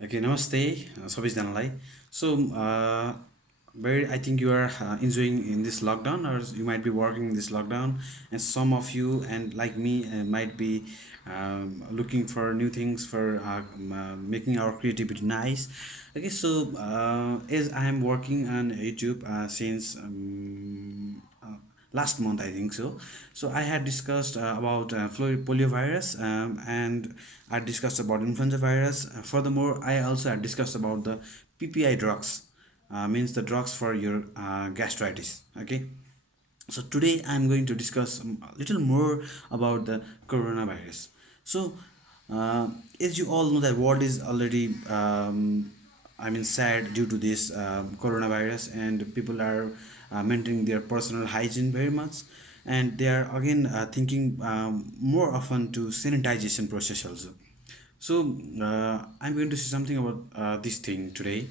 Okay, namaste, सबैजनालाई. So, very, I think you are enjoying in this lockdown, or you might be working in this lockdown, and some of you, and like me, might be looking for new things for making our creativity nice. Okay, so as I am working on YouTube since last month, I think so. So I had discussed about polio virus, and I discussed about influenza virus. Furthermore, I also had discussed about the PPI drugs, means the drugs for your gastritis. Okay, so today I'm going to discuss a little more about the coronavirus. So, as you all know, the world is already, sad due to this coronavirus, and people are maintaining their personal hygiene very much, and they are again thinking more often to sanitization process also. So I'm going to say something about this thing today.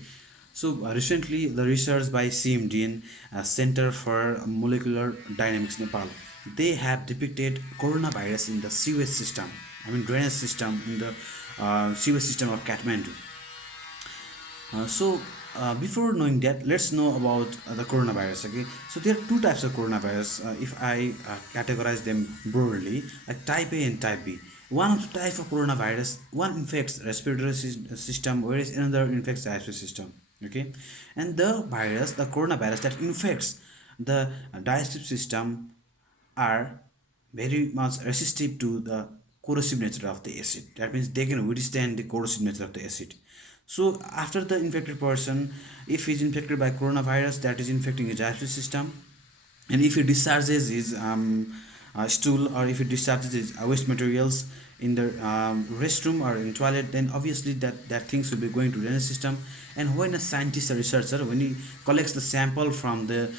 So recently, the research by CMDN, Center for Molecular Dynamics Nepal, they have depicted coronavirus in the sewage system. Drainage system in the sewage system of Kathmandu. Before knowing that, let's know about the coronavirus. Okay, so there are two types of coronavirus. If I categorize them broadly, like type A and type B. One of the type of coronavirus, one infects respiratory system, whereas another infects the digestive system. Okay, and the coronavirus that infects the digestive system are very much resistive to the corrosive nature of the acid. That means they can withstand the corrosive nature of the acid. So after the infected person, if he's infected by coronavirus that is infecting his digestive system, and if he discharges his stool, or if he discharges his waste materials in the restroom or in toilet, then obviously that things will be going to drainage system. And when a scientist or researcher, when he collects the sample from the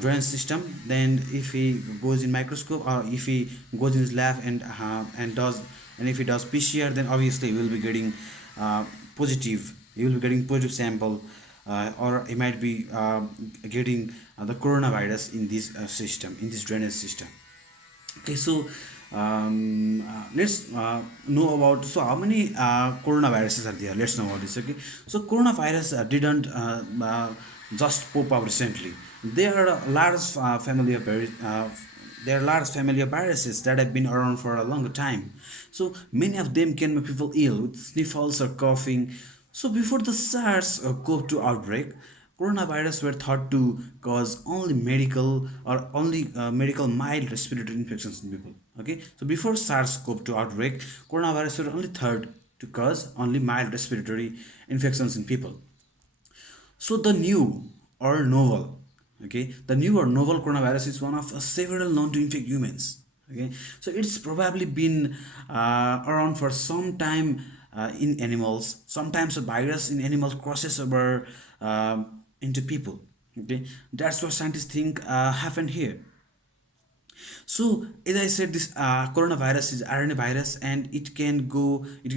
drainage system, then if he goes in microscope, or if he goes in his lab and if he does PCR, then obviously he will be getting positive, he will be getting positive sample, or he might be getting the coronavirus in this system, in this drainage system. Okay, so let's know about, so how many coronaviruses are there. Let's know about this. Okay, so coronavirus didn't just pop up recently. They are a large family of they are large family of viruses that have been around for a longer time. So many of them can make people ill with sniffles or coughing. So before the SARS-CoV-2 outbreak, coronavirus were thought to cause only medical, or only medical mild respiratory infections in people. Okay, so before SARS-CoV-2 outbreak, coronavirus were only thought to cause only mild respiratory infections in people. So the new or novel, okay, the new or novel coronavirus is one of several known to infect humans. Okay, so it's probably been around for some time in animals. Sometimes a virus in animals crosses over into people. Okay, that's what scientists think happened here. So, as I said, this coronavirus is RNA virus, and it can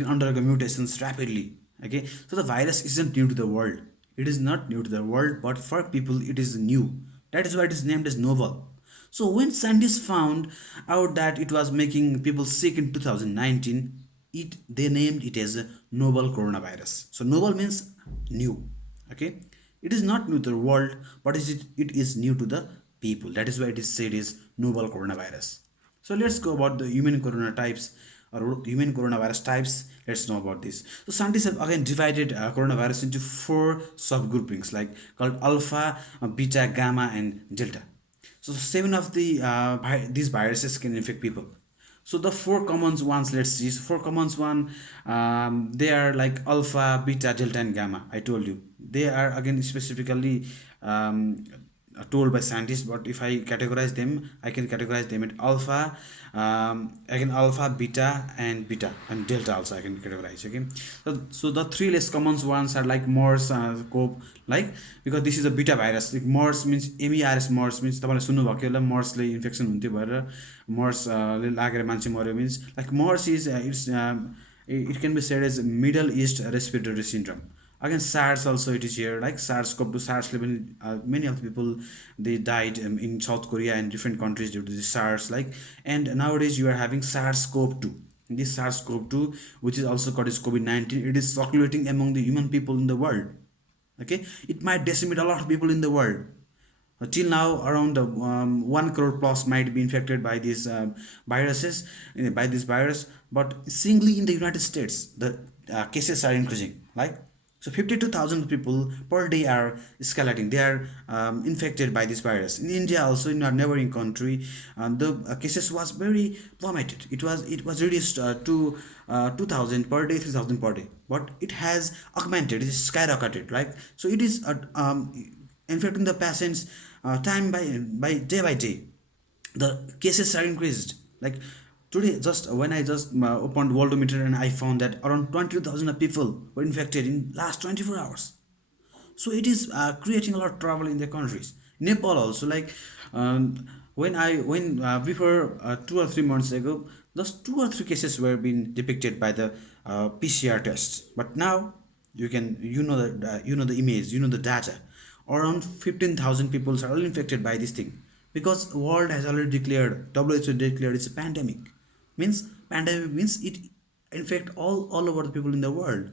undergo mutations rapidly. Okay, so the virus isn't new to the world. It is not new to the world, but for people, it is new. That is why it is named as novel. So, when scientists found out that it was making people sick in 2019, they named it as a novel coronavirus. So, novel means new. Okay, it is not new to the world, but it is new to the people. That is why it is said is novel coronavirus. So let's go about the human corona types, or human coronavirus types. Let's know about this. So scientists have again divided coronavirus into four subgroupings, like called alpha, beta, gamma, and delta. So seven of these viruses can infect people. So the four common ones, let's see. So four common one, they are like alpha, beta, delta, and gamma. I told you they are again specifically told by scientists. But if I categorize them, I can categorize them at alpha, again alpha, beta, and delta also I can categorize. Okay, so the three less common ones are like MERS, COV, like, because this is a beta virus. Like MERS means MERS, MERS means तपाईँले सुन्नुभएको होला, मर्सले infection हुन्थ्यो भएर मर्स ले लागेर मान्छे मर्यो mince like MERS is it can be said as Middle East respiratory syndrome. Again, SARS also it is here, like SARS-CoV-2, SARS level. Many of the people they died in South Korea and different countries due to the SARS. Like, and nowadays you are having SARS-CoV-2. this SARS-CoV-2, which is also called as COVID-19, it is circulating among the human people in the world. Okay, it might decimate a lot of people in the world. Till now, around 1 crore plus might be infected by these viruses, by this virus. But singly in the United States, the cases are increasing. Like, so 52,000 people per day are escalating. They are infected by this virus. In India, also in our neighboring country, the cases was very plummeted. It was reduced to 2,000 per day, 3,000 per day. But it has augmented. It is skyrocketed. Like, so it is infecting the patients time by day. The cases are increased. Like today, just when I just opened Worldometer, and I found that around 22,000 people were infected in last 24 hours. So it is creating a lot of trouble in the countries. Nepal also, like, when before 2 or 3 months ago, just 2 or 3 cases were being depicted by the PCR tests. But now you know the image, you know the data. Around 15,000 people are all infected by this thing, because world has already declared, WHO declared it's a pandemic. Means pandemic means it infect all over the people in the world.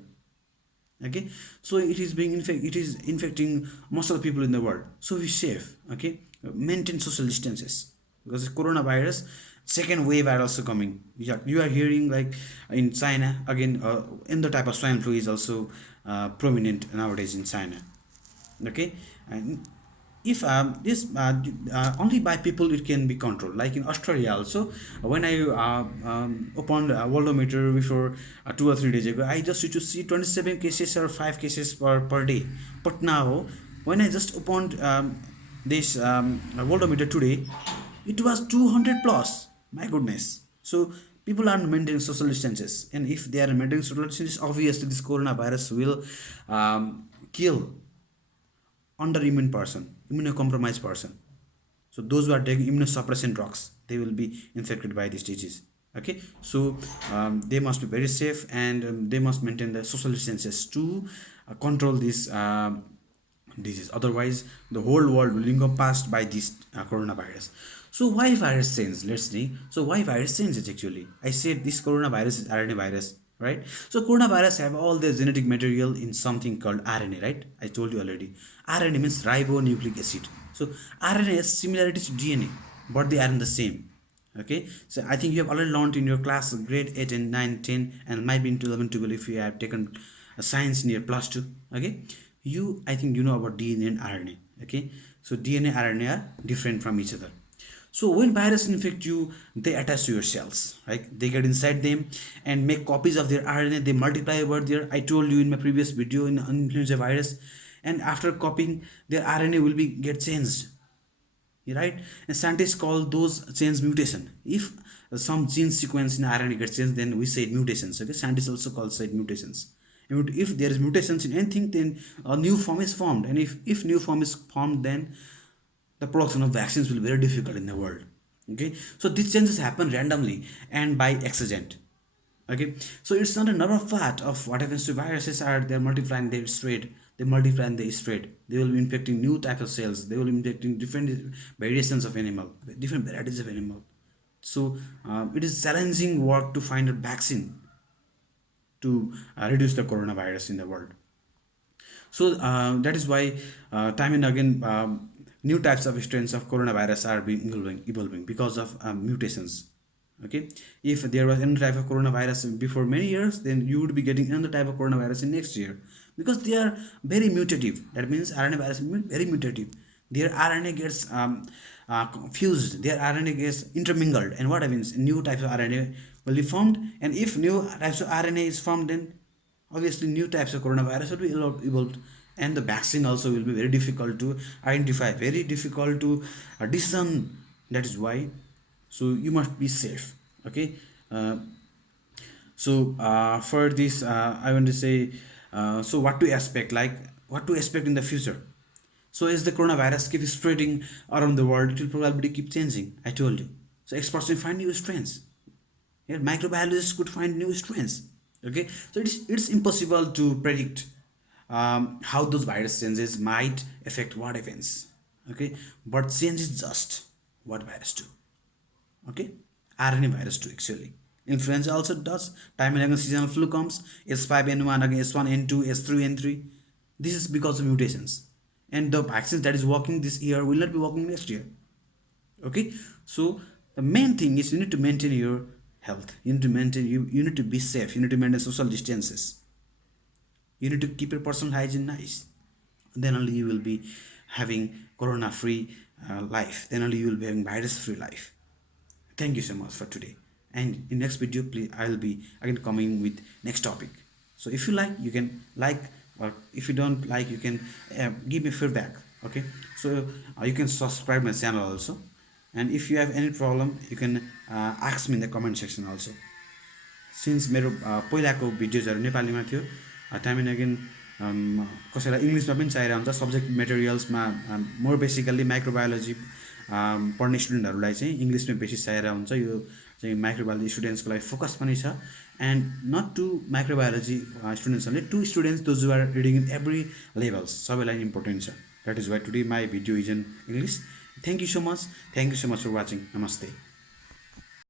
Okay, so it is infecting most of the people in the world. So be safe. Okay, maintain social distances, because coronavirus second wave are also coming. You are hearing, like, in China again, in the type of swine flu is also prominent nowadays in China. Okay, and if this only by people it can be controlled, like in Australia also. When I opened Worldometer before 2 or 3 days ago, I just used to see 27 cases or 5 cases per day. But now when I just opened this Worldometer today, it was 200 plus. My goodness. So people are maintaining social distances, and if they are maintaining social distances, obviously this coronavirus will kill under immune person, immunocompromised person. So those who are taking immunosuppressant drugs, they will be infected by this disease. Okay, so they must be very safe, and they must maintain the social distances to control this disease. Otherwise, the whole world will encompassed by this coronavirus. So why virus change? Let's see. So why virus changes actually? I said this coronavirus is RNA virus, right? So coronavirus have all their genetic material in something called RNA, right? I told you already. RNA means ribonucleic acid. So RNA has similarity to DNA, but they aren't the same. Okay, so I think you have already learned in your class grade 8 and 9, 10, and might be in 11, 12 if you have taken a science in your plus 2. Okay, I think you know about DNA and RNA. Okay, so DNA RNA are different from each other. So when virus infect you, they attach to your cells, right? They get inside them and make copies of their RNA. They multiply over there. I told you in my previous video in influenza virus, and after copying, their RNA will be get changed, right? And scientists call those change mutation. If some gene sequence in RNA gets changed, then we say mutations. Okay, scientists also call it mutations. And if there is mutations in anything, then a new form is formed, and if new form is formed, then the production of vaccines will be very difficult in the world. Okay, so these changes happen randomly and by accident. Okay, so it's not another fact of what happens to viruses are they're multiplying, they spread, they multiply and they spread. They will be infecting new type of cells, they will be infecting different variations of animal, different varieties of animal. So it is challenging work to find a vaccine to reduce the coronavirus in the world. So that is why time and again new types of strains of coronavirus are being evolving because of mutations. Okay, if there was another type of coronavirus before many years, then you would be getting another type of coronavirus in next year, because they are very mutative. That means RNA virus is very mutative. Their RNA gets fused, their RNA gets intermingled, and what happens? New types of RNA will be formed, and if new types of RNA is formed, then obviously new types of coronavirus will be evolved, and the vaccine also will be very difficult to identify, very difficult to discern. That is why, so you must be safe. Okay, uh, so for this I want to say, so what to expect, like what to expect in the future. So as the coronavirus keeps spreading around the world, it will probably keep changing, I told you. So experts will find new strains. Yeah, microbiologists could find new strains. Okay, so it's impossible to predict how those virus changes might affect what events. Okay, but change is just what virus do. Okay, RNA virus do actually. Influenza also does. Time and again seasonal flu comes. S5N1 again S1N2 S3N3. This is because of mutations. And the vaccines that is working this year will not be working next year. Okay, so the main thing is you need to maintain your health. You need to maintain you need to be safe. You need to maintain social distances. You need to keep your personal hygiene nice. Then only you will be having corona free life. Then only you will be having virus free life. Thank you so much for today. And in next video, please I'll be again coming with next topic. So if you like, you can like, or if you don't like, you can give me feedback. Okay. So you can subscribe my channel also. And if you have any problem, you can ask me in the comment section also. Since मेरो पहिलाको भिडियोजहरू नेपालीमा थियो time and again कसैलाई इङ्ग्लिसमा पनि चाहिरहेको हुन्छ subject मेटेरियल्समा मोर basically microbiology पढ्ने स्टुडेन्टहरूलाई चाहिँ इङ्ग्लिसमै बेसी चाहिरहेको हुन्छ यो चाहिँ माइक्रोबायोलोजी स्टुडेन्ट्सको लागि फोकस पनि छ एन्ड नट टु माइक्रोबायोलोजी स्टुडेन्ट्सहरूले to students those who are reading in every levels सबैलाई इम्पोर्टेन्ट छ that is why today my video is in English thank you so much for watching नमस्ते